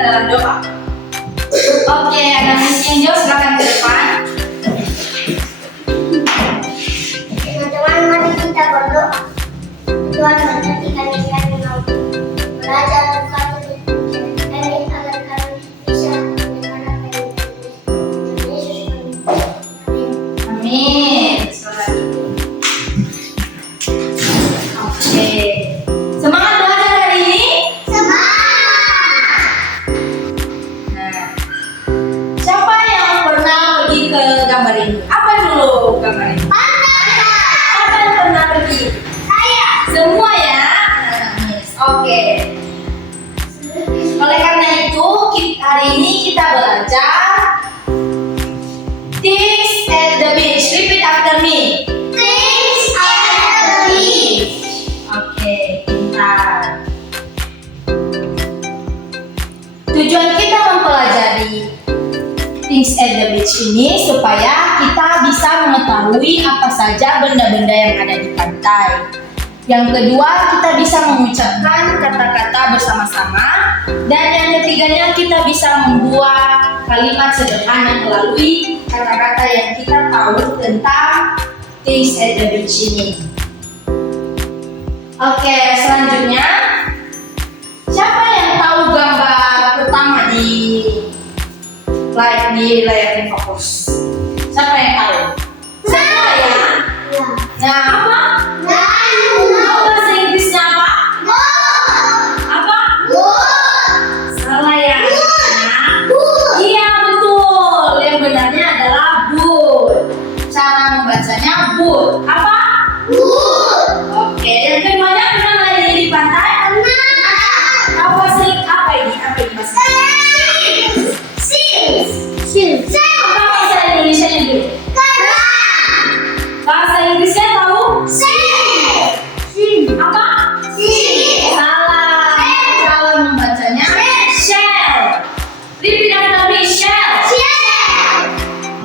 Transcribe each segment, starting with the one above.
dalam doa. Oke, ada Miss Angel, silakan ke depan. Teman-teman, mari kita berdoa. Tuhan, berkati kami mau belajar bukan kami agar kami bisa mendengar apa yang Yesus kami. Amin. Selamat itu. Oke. Semangat belajar hari ini. Semangat! Nah, siapa yang pernah pergi ke gambar ini? Apa dulu gambar ini? Siapa yang pernah pergi? Saya. Semua ya. Miss. Oke. Oleh karena itu, hari ini kita belajar things at the beach. Repeat after me. Things at the beach. Oke, pintar. Tujuan kita mempelajari things at the beach ini supaya kita bisa mengetahui apa saja benda-benda yang ada di pantai. Yang kedua, kita bisa mengucapkan kata-kata bersama-sama. Dan yang ketiganya, kita bisa membuat kalimat sederhana melalui kata-kata yang kita tahu tentang things at the beach ini. Oke, selanjutnya, siapa yang tahu gambar pertama di layar ini fokus? Siapa yang tahu? Semua ya? Ya. Nah, apa? Bahasa Inggrisnya apa? Apa? Salah ya? Iya, betul. Yang benarnya adalah boat. Cara membacanya boat. Apa? Oke, yang keduanya pernah main di pantai? Apa sih? Apa ini? Apa ini bahasa Inggris? Apa bahasa Indonesianya dulu? Bahasa Inggrisnya tahu? Apa? Salah. Cara membacanya shell. Repeat after me, shell.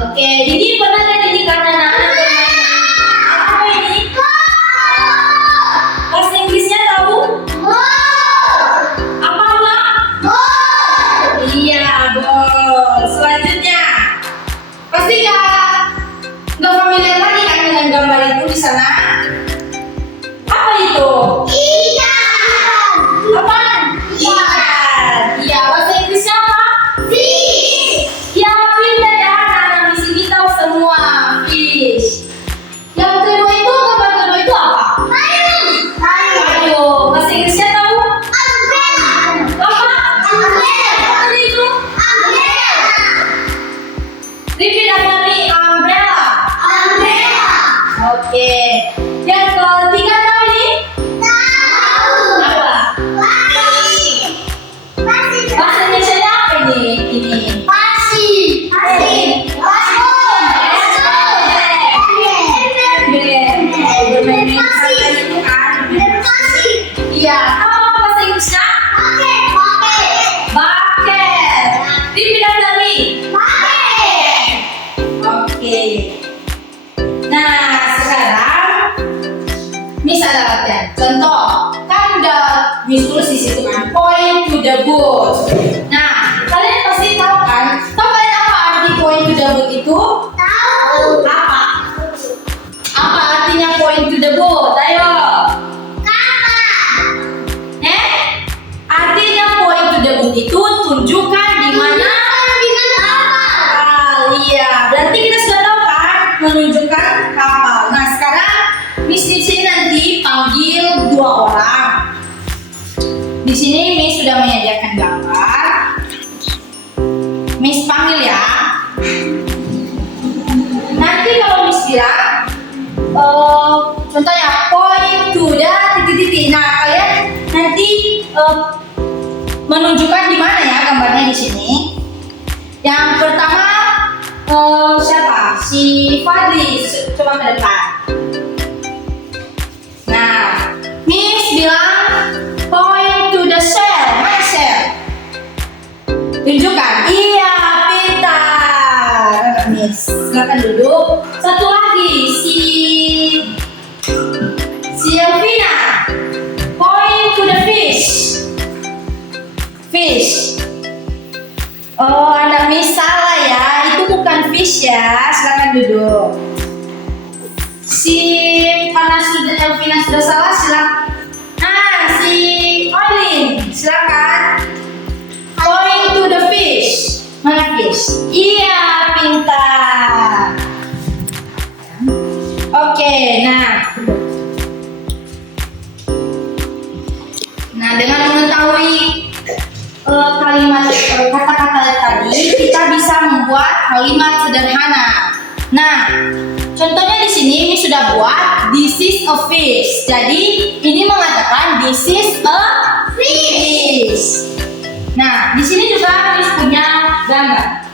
Oke, ini pernah lihat ini karena anak bermain. Apa ini? Bahasa Inggrisnya tahu? Apa enggak? Iya, bol. Selanjutnya, pasti nggak familiar lagi kan dengan gambar itu di sana? Apa itu? Apaan? Ikan. Iya, bahasa Inggrisnya apa? Ya, pintar ya. Nah, di sini tahu semua fish. Yang kedua itu gambar kedua itu apa? Ayo, bahasa Inggrisnya tahu? Apa? Apa itu? Repeat after me, umbrella. Oke. Yang ketiga tahu ini? Apa? Bahasa Indonesia apa ini? Ini. Bermain di pantai itu kan? Iya. Apa bahasa Inggrisnya? Bucket. Repeat after me. Oke. Nah, sekarang Miss ada latihan. Contoh, kan udah Miss tulis di situ kan, point to the boat. Nah, kalian pasti tahu kan? Tahu kalian apa arti point to the boat itu? Apa? Apa artinya point to the boat? Ayo. Artinya point to the boat itu tunjukkan di mana kapal. Iya, berarti kita sudah tahu kan menunjukkan kapal. Nah, sekarang Miss di sini nanti panggil 2 orang. Di sini Miss sudah menyediakan gambar. Miss panggil ya. Nanti kalau Miss bilang, contohnya point to the titik-titik. Nah, kalian nanti menunjukkan di mana ya gambarnya di sini. Yang pertama siapa? Si Fadli. Coba ke depan. Nah, Miss bilang point to the shell. Mana shell? Tunjukkan. Iya, pintar. Miss, silakan duduk. Satu lagi si Elvina. Point to the fish. Fish. Oh, anak Miss salah ya. Itu bukan fish ya. Silakan duduk. Karena sudah Elvina sudah salah, silakan. Nah, si Olin, silakan. Point to the fish. Mana fish? Iya, pintar. Oke, nah. Nah, dengan mengetahui kalimat kata-kata tadi, kita bisa membuat kalimat sederhana. Nah, contohnya di sini ini sudah buat this is a fish. Jadi ini mengatakan this is a fish. Nah, di sini juga Miss punya gambar.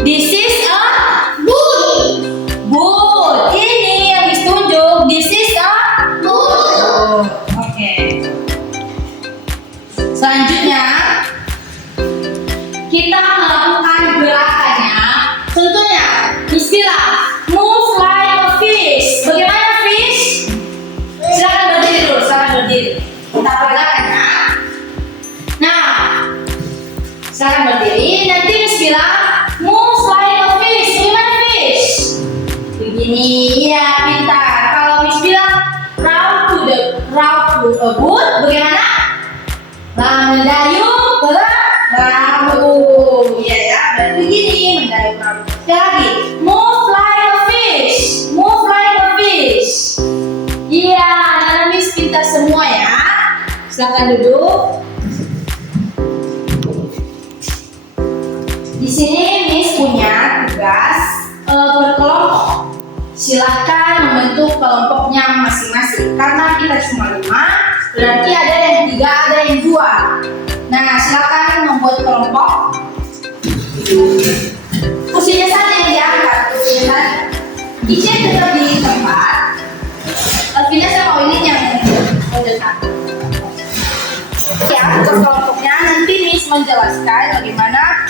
This is a Boot. boot. Ini yang Miss tunjuk. This is a Boot. Oke. Selanjutnya kita melakukan gerakannya. Contohnya, Bismillah, move like a fish. Bagaimana fish? Silakan berdiri dulu, silakan berdiri. Kita peragakan ya. Nah, silakan berdiri. Nanti Bismillah, move like a fish. Bagaimana fish? Begini, ya pintar. Kalau Miss bilang round to a boot, bagaimana? Mendayung ke perahu. Iya ya, dan begini mendayung perahu. Sekali lagi, move like a fish. Move like a fish. Iya, anak Miss pintar semua ya. Silakan duduk. Di sini Miss punya tugas berkelompok. Silakan membentuk kelompoknya masing-masing. Karena kita cuma 5, berarti ada yang 3, ada yang 2. Nah, silakan membuat kelompok. Kursinya saja yang diangkat, kursinya saja. Isi tetap di tempat. Alvina sama ini yang dekat. Ya, untuk kelompoknya nanti Miss menjelaskan bagaimana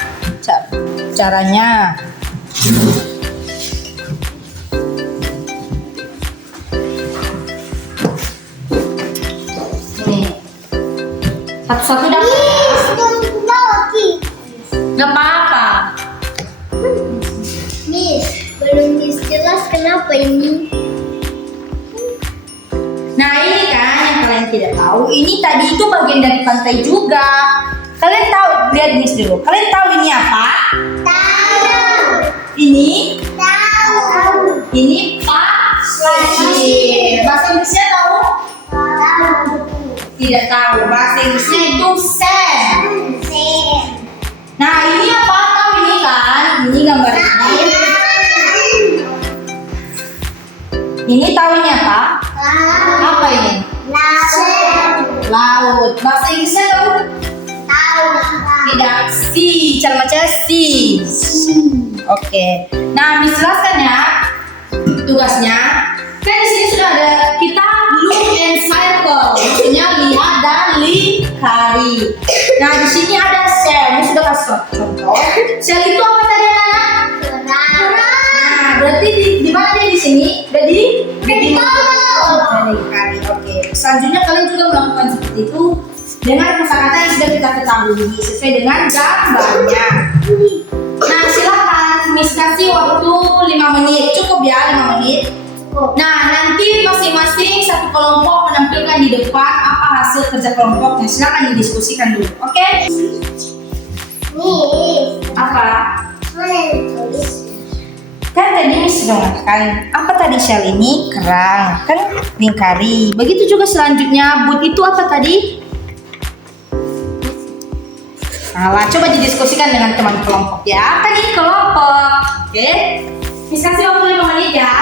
caranya. Nih, satu-satu dapat. Gak apa-apa. Miss, belum jelas kenapa ini? Nah, ini kan yang kalian tidak tahu. Ini tadi itu bagian dari pantai juga. Kalian tahu? Lihat Miss dulu. Kalian tahu ini apa? Tahu. Ini? Tahu. Ini pasir. Bahasa Inggrisnya tahu? Tahu. Tidak tahu. Bahasa Inggrisnya itu sand. Sen. Nah, ini apa? Tahu ini kan? Ini gambar ini. Ini tahunya apa? Apa ini? Laut. Bahasa Inggrisnya tahu? Tidak. Sea. Cara baca sea. Oke. Nah, Miss jelaskan ya tugasnya. Kan di sini sudah ada kita look and circle. Maksudnya lihat dan lingkari. Nah, di sini ada shell. Miss sudah kasih contoh. Shell itu apa tadi anak? Nah, berarti di mana dia di sini? Jadi lingkari. Oke. Selanjutnya kalian juga melakukan seperti itu dengan kosakata yang sudah kita ketahui sesuai dengan gambarnya. Nah, silakan Miss kasih waktu 5 menit. Cukup ya 5 menit. Nah, nanti masing-masing satu kelompok menampilkan di depan apa hasil kerja kelompoknya. Silakan didiskusikan dulu. Oke? Apa? Kan tadi Miss sudah mengatakan apa tadi shell ini? Kerang. Kan lingkari. Begitu juga selanjutnya boot itu apa tadi? Salah, coba didiskusikan dengan teman kelompok ya. Kan ini kelompok. Oke? Miss kasih waktu 5 menit ya.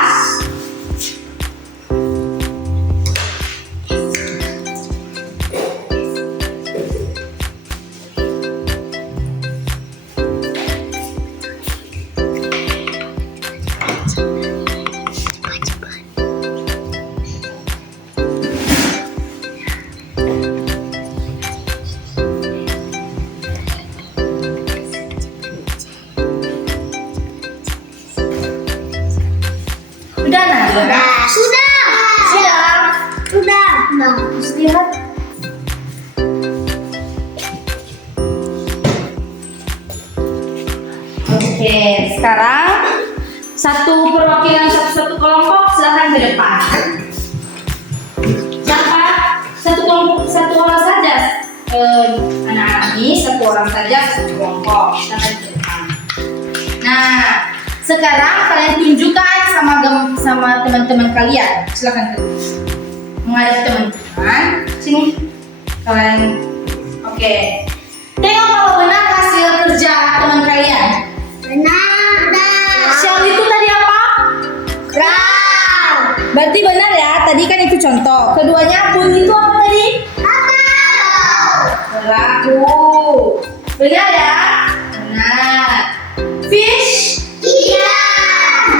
Udah Oke, sekarang satu perwakilan satu kelompok silakan ke depan. Siapa? Satu kelompok, satu orang saja. Anak-anak ini satu orang saja satu kelompok. Silakan ke depan. Nah, sekarang kalian tunjukkan sama teman-teman kalian. Silakan ke depan. Menghadap teman-teman. Sini. Kalian. Oke. Tengok kalau benar hasil kerja teman kalian. Benar. Shell itu tadi apa? Kram. Berarti benar ya. Tadi kan itu contoh. Keduanya pun itu apa tadi? Perahu. Benar ya? Benar. Fish? Iya.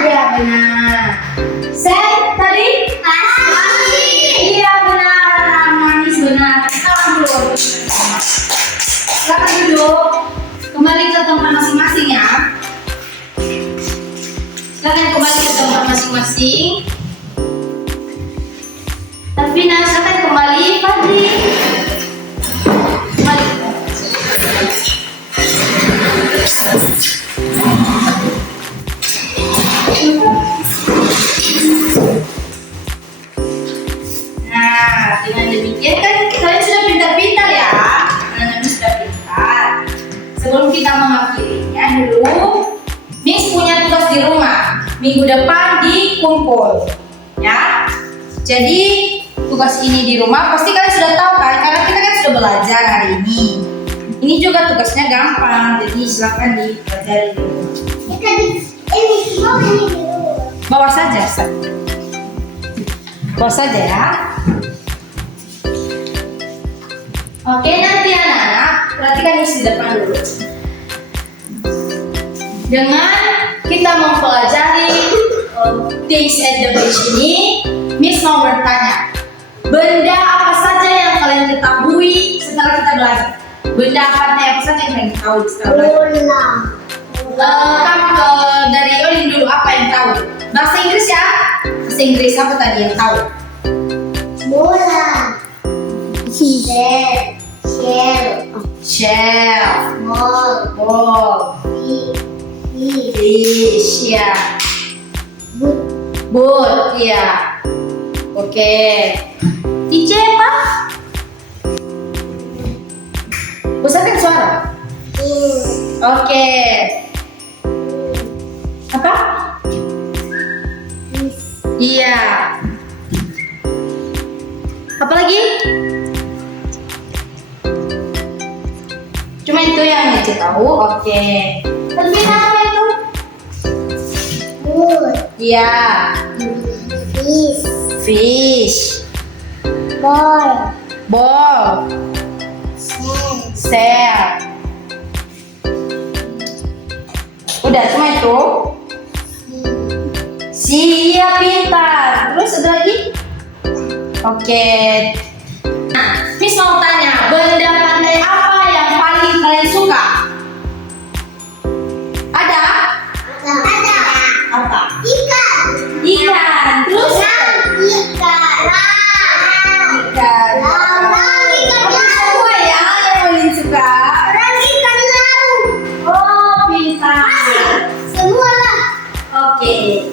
Iya benar. Sand tadi? Iya benar. Manis benar. Silakan dulu. Silakan duduk. Kembali ke tempat masing-masing ya. Silakan kembali ke tempat masing-masing. Tafina, silakan kembali. Fadli. Kembali. Nah, dengan demikian kan kalian sudah pintar-pintar ya. Anak-anak sudah pintar. Sebelum kita mengakhirinya dulu, Miss punya tugas di rumah. Minggu depan dikumpul, ya. Jadi tugas ini di rumah pasti kalian sudah tahu kan? Karena kita kan sudah belajar hari ini. Ini juga tugasnya gampang, jadi silakan dipelajari dulu. Ini semua ini dulu. Bawa saja, Ustaz. Bawa saja ya. Oke, nanti anak-anak perhatikan di depan dulu. Dengan kita mempelajari things at the beach ini, Miss mau bertanya, benda apa saja yang kalian ketahui setelah kita belajar? Benda apa saja yang kalian tahu setelah belajar? Dari Olin dulu, apa yang tahu? Bahasa Inggris ya? Bahasa Inggris apa tadi yang tahu? Bola. Shell, ball, Fish. fish, ya. Boat, ya. Oke. Ice apa? Pusatkan suara. Oke. Apa? Iya. Apa lagi? Cuma itu yang Ice tahu. Oke. Terus apa itu? Iya. Fish. Ball. Shell. Udah cuma itu. Iya pintar. Terus ada lagi? Oke. Nah, Miss mau tanya, benda pandai apa yang paling kalian suka? Ada? Apa? Ikan. Terus? Ikan. Ikan. Apa semua ya yang paling suka? Ikan laut. Oh, pintar. Semua lah. Oke.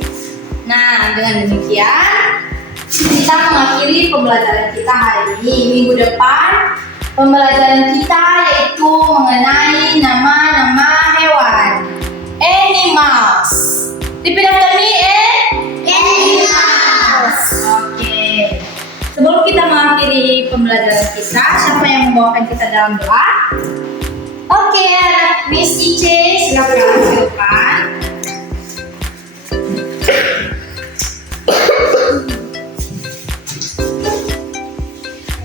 Nah, dengan demikian kita mengakhiri pembelajaran kita hari ini. Minggu depan pembelajaran kita yaitu mengenai nama-nama hewan. Animals. Repeat after me, Animals. Oke. Sebelum kita mengakhiri pembelajaran kita, siapa yang membawakan kita dalam doa? Oke, anak Miss Ice, silakan ke depan.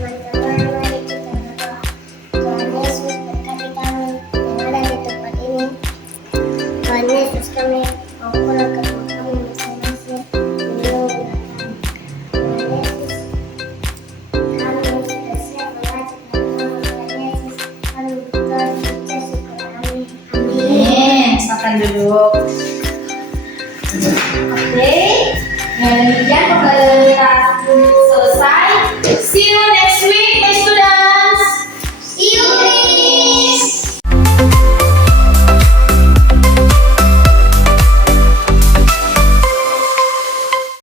Teman-teman, mari kita berdoa. Tuhan Yesus berkati kami yang ada di tempat ini. Tuhan Yesus, kami mau pulang ke rumah kami masing-masing. Lindungi kami. Tuhan Yesus, kami sudah siap belajar dari Tuhan Yesus. Kami berdoa kita syukur. Amin. Amin. Silakan duduk. Oke. Nah,